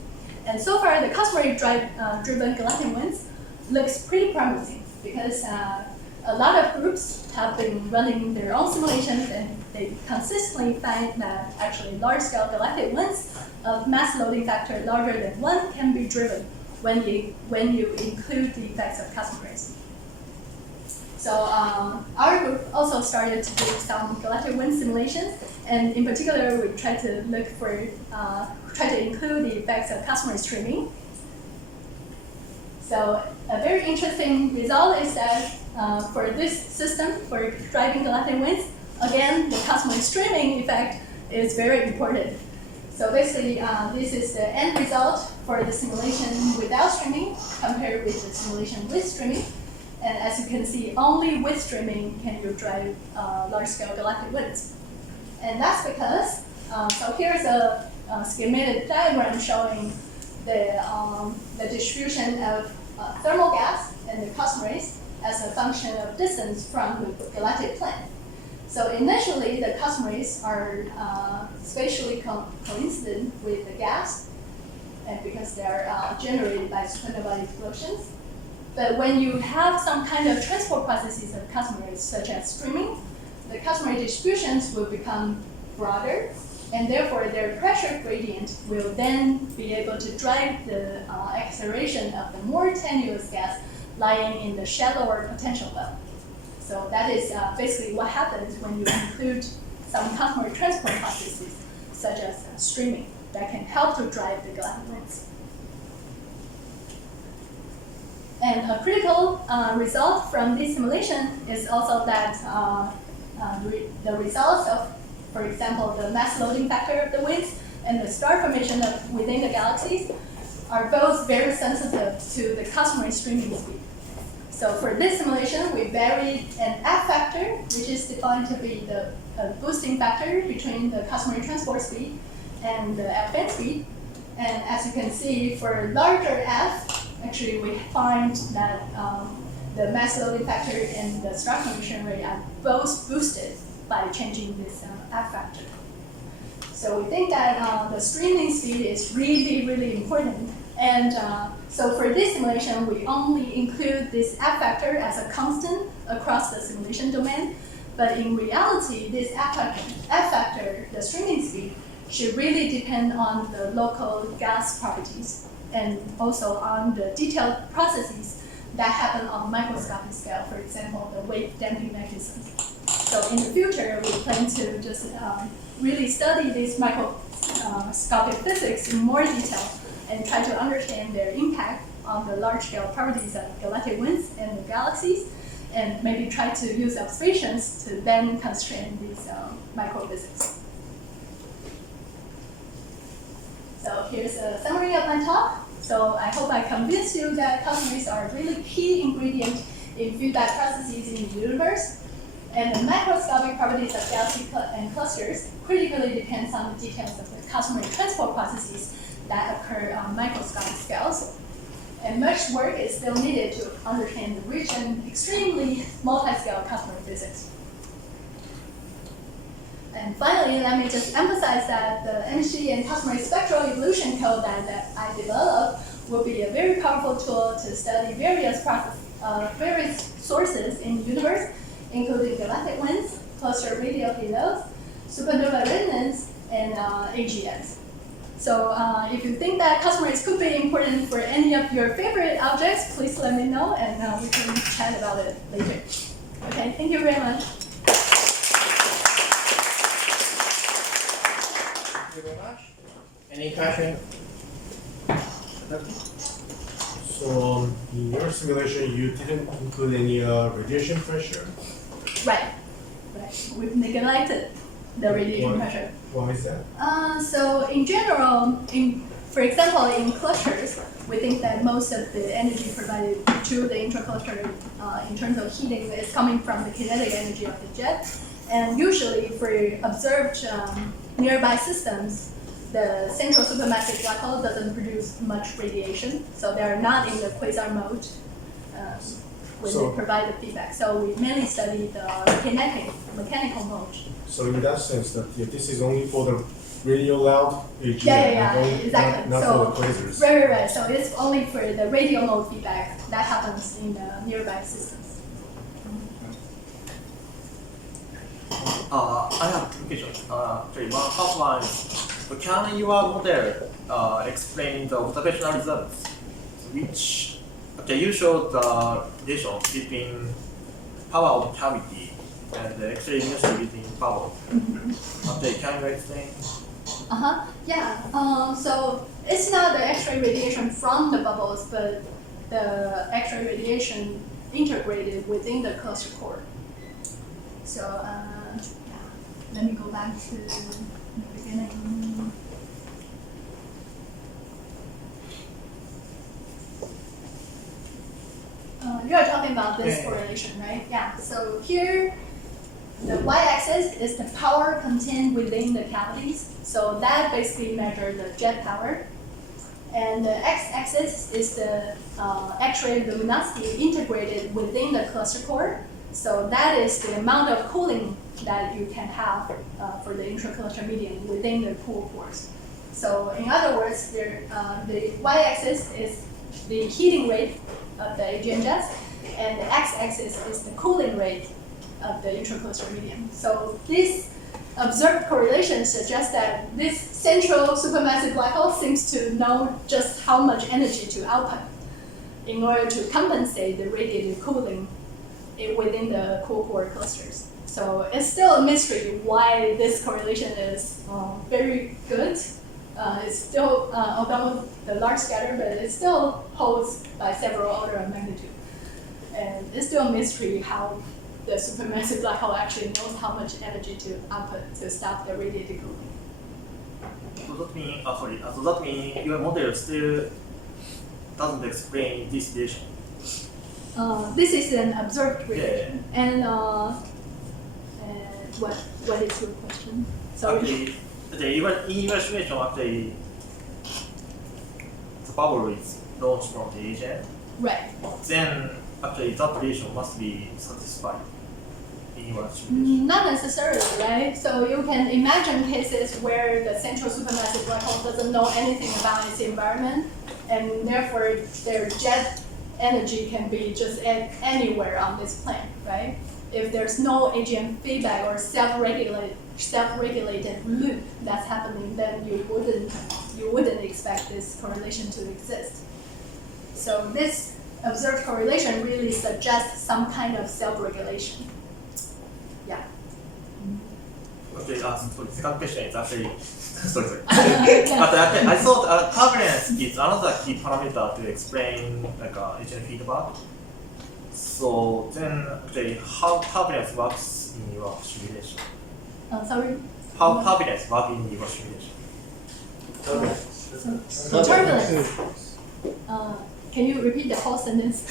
And so far, the cosmary-driven galactic winds looks pretty promising because a lot of groups have been running their own simulations, and they consistently find that actually large-scale galactic winds of mass loading factor larger than 1 can be driven when you include the effects of cosmaries. So our group also started to do some galactic wind simulations, and in particular, we tried to include the effects of cosmary streaming. So a very interesting result is that for this system, for driving galactic winds, again, the cosmary streaming effect is very important. So basically, this is the end result for the simulation without streaming compared with the simulation with streaming. And as you can see, only with streaming can you drive large-scale galactic winds. And that's because, so here's a schematic diagram showing the distribution of thermal gas and the costomaries as a function of distance from the galactic plane. So initially, the costomaries are spatially coincident with the gas, and because they're generated by supernova explosions. But when you have some kind of transport processes of costomaries, such as streaming, the costomary distributions will become broader, and therefore their pressure gradient will then be able to drive the acceleration of the more tenuous gas lying in the shallower potential level. So that is basically what happens when you include some cosmary transport processes, such as streaming, that can help to drive the galactic winds. And a critical result from this simulation is also that the results of, for example, the mass loading factor of the winds and the star formation within the galaxies are both very sensitive to the cosmary streaming speed. So for this simulation, we varied an F factor, which is defined to be the boosting factor between the cosmary transport speed and the F-band speed. And as you can see, for larger F, actually we find that the mass loading factor and the star formation rate are both boosted by changing this F factor. So we think that the streaming speed is really, really important. And so for this simulation, we only include this F factor as a constant across the simulation domain. But in reality, this F factor, the streaming speed, should really depend on the local gas properties and also on the detailed processes that happen on microscopic scale, for example, the wave damping mechanisms. So in the future, we plan to just really study this microscopic physics in more detail and try to understand their impact on the large-scale properties of galactic winds and the galaxies, and maybe try to use observations to then constrain these microphysics. So here's a summary of my talk. So I hope I convinced you that costomaries are a really key ingredient in feedback processes in the universe. And the macroscopic properties of galaxies and clusters critically depends on the details of the cosmary transport processes that occur on microscopic scales. And much work is still needed to understand the rich and extremely multi-scale cosmary physics. And finally, let me just emphasize that the energy and cosmary spectral evolution code that I developed will be a very powerful tool to study various sources in the universe, including galactic winds, cluster radial halos, supernova remnants, and AGNs. So if you think that costomaries could be important for any of your favorite objects, please let me know, and we can chat about it later. Okay, thank you very much. Thank you very much. Any question? So in your simulation, you didn't include any radiation pressure? Right. We've neglected the radiation pressure. Why is that? So in general, for example, in clusters, we think that most of the energy provided to the intracluster in terms of heating is coming from the kinetic energy of the jet. And usually for observed nearby systems, the central supermassive black hole doesn't produce much radiation, so they're not in the quasar mode when they provide the feedback. So we mainly study the mechanical mode. So in that sense, that this is only for the radio loud AGN, exactly. not so, for the quasars. Right. So it's only for the radial mode feedback that happens in the nearby systems. I have two questions. First one is, can your model explain the observational results, which you showed the relation between power of cavity and the X-ray emission within bubble. Can you explain? So it's not the X-ray radiation from the bubbles, but the X-ray radiation integrated within the cluster core. So let me go back to the beginning. You are talking about this correlation, right? Yeah. So here, the y-axis is the power contained within the cavities. So that basically measures the jet power. And the x-axis is the X-ray luminosity integrated within the cluster core. So that is the amount of cooling that you can have for the intracluster medium within the cool cores. So in other words, the y-axis is the heating rate of the AGN jets, and the x-axis is the cooling rate of the intracluster medium. So this observed correlation suggests that this central supermassive black hole seems to know just how much energy to output in order to compensate the radiative cooling within the cool core clusters. So it's still a mystery why this correlation is very good. It's still, although the large scatter, but it still holds by several order of magnitude. And it's still a mystery how the supermassive black hole actually knows how much energy to output to stop the radiative cooling. So that means your model still doesn't explain this relation. This is an observed relation. Yeah. And what is your question? Sorry. Actually, in your situation, actually, the bubble is launched from the agent. Right. Then, actually, that relation must be satisfied in your simulation. Not necessarily, right? So you can imagine cases where the central supermassive black hole doesn't know anything about its environment, and therefore their jet energy can be just anywhere on this plane, right? If there's no AGN feedback or self-regulated loop that's happening, then you wouldn't expect this correlation to exist. So this observed correlation really suggests some kind of self-regulation. Yeah. Okay, so the second question is actually, sorry. But actually, I thought turbulence is another key parameter to explain like agent feedback. So then, actually, how turbulence works in your simulation? Sorry? How turbulence works in your simulation? So turbulence. Can you repeat the whole sentence?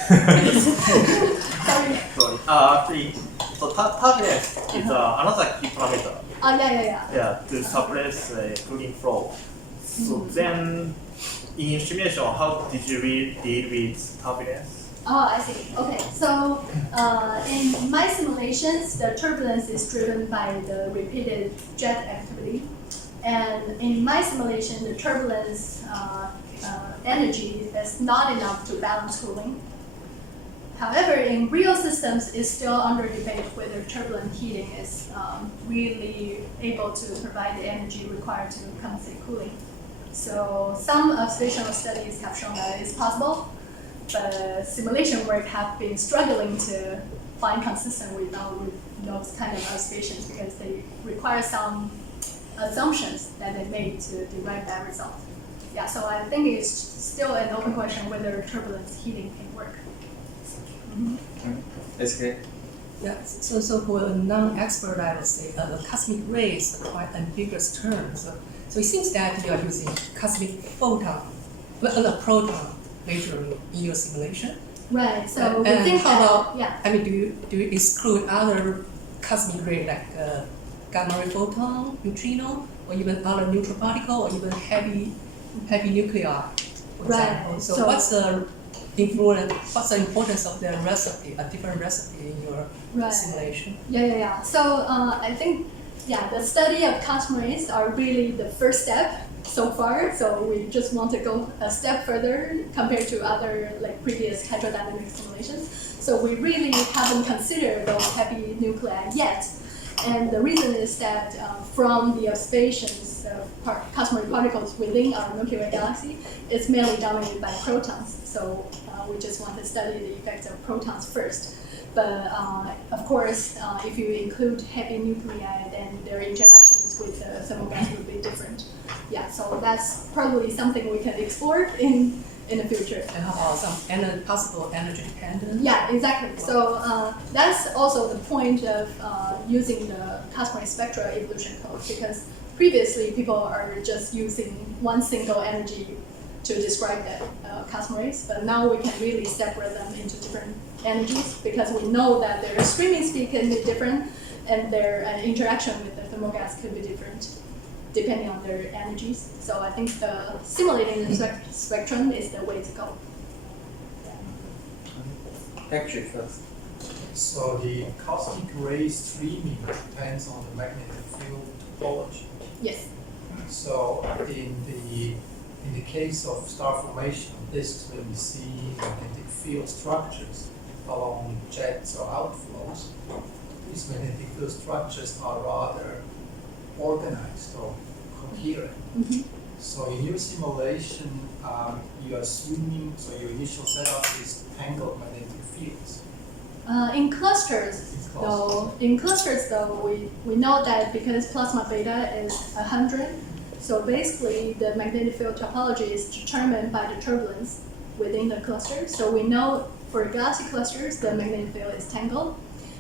Sorry. Actually, so turbulence is another key parameter. Yeah. Yeah, to suppress cooling flow. So then, in simulation, how did you deal with turbulence? Oh, I see. Okay, so in my simulations, the turbulence is driven by the repeated jet activity. And in my simulation, the turbulence energy is not enough to balance cooling. However, in real systems, it's still under debate whether turbulent heating is really able to provide the energy required to compensate cooling. So some observational studies have shown that it's possible, but simulation work have been struggling to find consistent with those kind of observations because they require some assumptions that they made to derive that result. Yeah, so I think it's still an open question whether turbulence heating can work. SK? Yeah, so for a non-expert, I would say the cosmic ray is a quite ambiguous term. So it seems that you are using cosmic photon, a proton measuring in your simulation. Right. So we and think how that, about, yeah. I mean, do you exclude other cosmic ray like gamma ray photon, neutrino, or even other neutral particle, or even heavy nuclei, for example? So what's the influence? What's the importance of the recipe, a different recipe in your simulation? Yeah. So I think, the study of cosmorays are really the first step so far. So we just want to go a step further compared to other previous hydrodynamic simulations. So we really haven't considered those heavy nuclei yet. And the reason is that from the observations of cosmary particles within our Milky Way Galaxy, it's mainly dominated by protons. So we just want to study the effects of protons first. But of course, if you include heavy nuclei, then their interactions with the thermal gas will be different. Yeah, so that's probably something we can explore in the future. And how about some possible energy dependence? Yeah, exactly. So that's also the point of using the cosmary spectra evolution code, because previously people are just using one single energy to describe the cosmorays, but now we can really separate them into different energies because we know that their streaming speed can be different and their interaction with the thermal gas could be different depending on their energies. So I think the simulating the spectrum is the way to go. Patrick first. So the cosmic ray streaming depends on the magnetic field topology. Yes. So in the case of star formation disks, when we see magnetic field structures along jets or outflows, these magnetic field structures are rather organized or coherent. Mm-hmm. So in your simulation, you're assuming, so your initial setup is tangled magnetic fields. In clusters, we know that because plasma beta is 100, so basically the magnetic field topology is determined by the turbulence within the cluster. So we know for galaxy clusters, the magnetic field is tangled.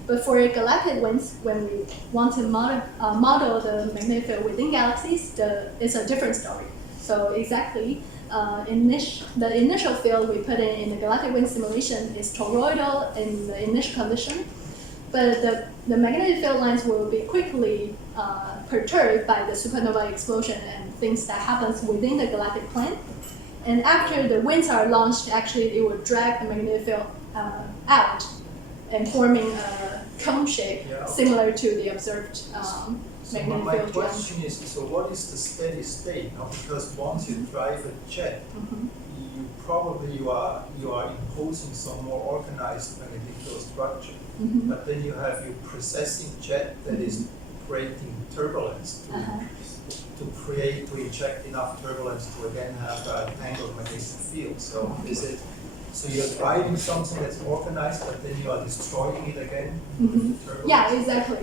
But for galactic winds, when we want to model the magnetic field within galaxies, it's a different story. So exactly, the initial field we put in the galactic wind simulation is toroidal in the initial condition, but the magnetic field lines will be quickly perturbed by the supernova explosion and things that happens within the galactic plane. And after the winds are launched, actually it will drag the magnetic field out and forming a cone shape similar to the observed So magnetic my field question is, so what is the steady state? Now, because once you drive a jet, you probably you are imposing some more organized magnetic field structure, but then you have your precessing jet that is creating turbulence to inject enough turbulence to again have a tangled magnetic field. So is it? So you're driving something that's organized, but then you are destroying it again with the turbulence? Yeah, exactly.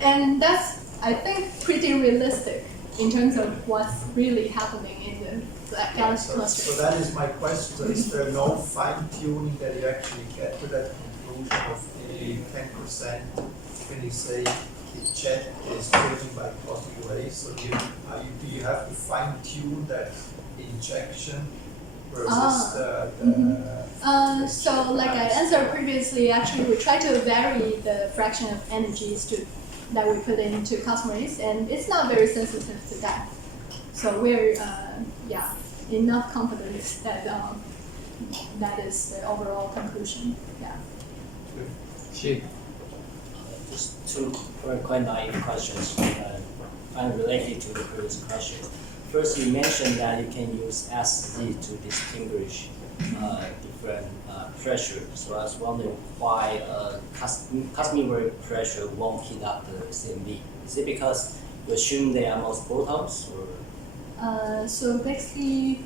And that's, I think, pretty realistic in terms of what's really happening in the galaxy cluster. So that is my question. So is there no fine-tuning that you actually get to that conclusion of the 10% when you say the jet is driven by cosmic rays? So do you have to fine-tune that injection versus so like I answered previously, actually we try to vary the fraction of energies that we put into Customaries, and it's not very sensitive to that. So we're enough confident that that is the overall conclusion. Yeah. Just two quite naive questions, kind of related to the previous questions. First, you mentioned that you can use SZ to distinguish different pressure. So I was wondering why cosmic ray pressure won't heat up the SMB. Is it because you assume they are most photons, or? So basically,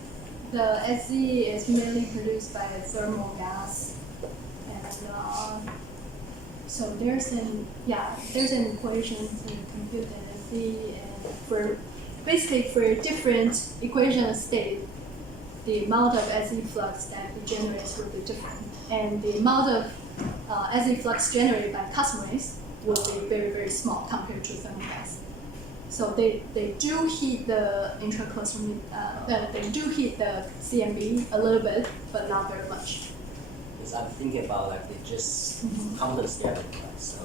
the SZ is mainly produced by a thermal gas, and so there's an equation to compute the SZ, and for different equation of state, the amount of SZ flux that it generates will be different, and the amount of SZ flux generated by Customaries will be very, very small compared to thermal gas. So they do heat the intracluster, they do heat the CMB a little bit, but not very much. Because I'm thinking about like they just condense together, right? So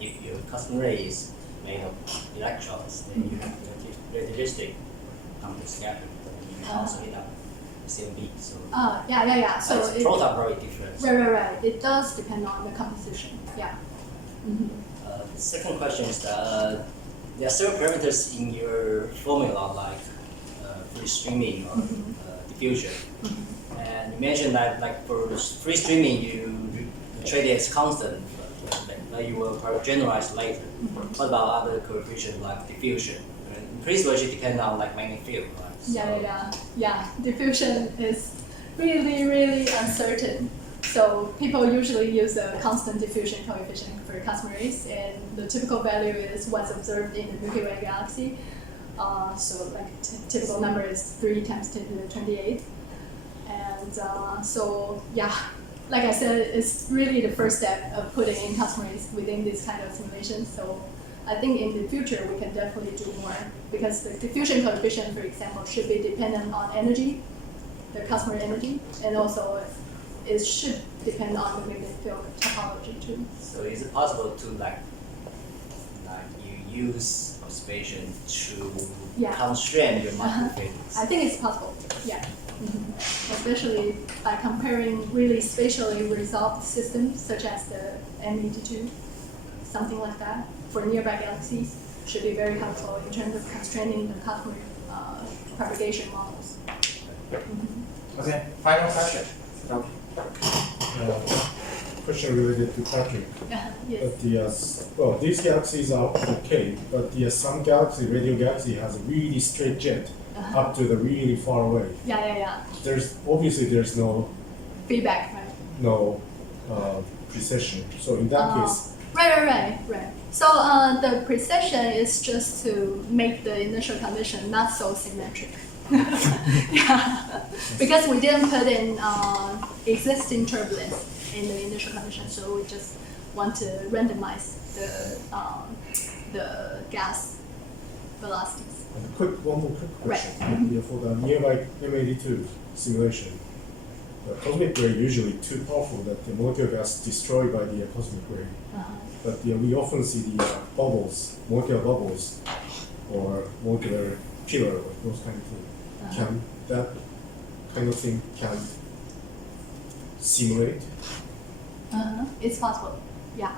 if your Customary is made of electrons, then you have relativistic condense together, you can also heat up CMB. So So it's proton very different. Right. It does depend on the composition. Yeah. The second question is that there are several parameters in your formula like free streaming or diffusion. And you mentioned that like for free streaming you treat it as constant, but you will probably generalize later. What about other coefficients like diffusion? In principle, it depends on like magnetic field, right? Yeah. Diffusion is really, really uncertain. So people usually use a constant diffusion coefficient for Customaries, and the typical value is what's observed in the Milky Way Galaxy. So like typical number is 3 × 10⁻28. And like I said, it's really the first step of putting in Customaries within this kind of simulation. So I think in the future we can definitely do more, because the diffusion coefficient, for example, should be dependent on energy, the Customary energy, and also it should depend on the magnetic field topology too. So is it possible to like you use observation to Yeah. constrain your Uh-huh. microphysics? I think it's possible, yeah. Especially by comparing really spatially resolved systems such as the M82, something like that, for nearby galaxies should be very helpful in terms of constraining the cosmic propagation models. Okay, final question. Question related to Patrick. Yes. But well, these galaxies are okay, but some galaxy, radio galaxy, has a really straight jet up to the really far away. Yeah. There's no Feedback, right? precision. So in that case, Right. So the precession is just to make the initial condition not so symmetric. Yeah, because we didn't put in existing turbulence in the initial condition, so we just want to randomize the gas velocities. one more quick question. Right. Yeah, for the nearby M82 simulation, the cosmic ray usually too powerful that the molecular gas destroyed by the cosmic ray. But we often see the bubbles, molecular bubbles, or molecular pillar, or those kind of things. Can that kind of thing simulate? It's possible. Yeah.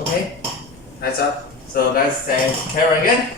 Okay, that's up. So let's thank Karen again.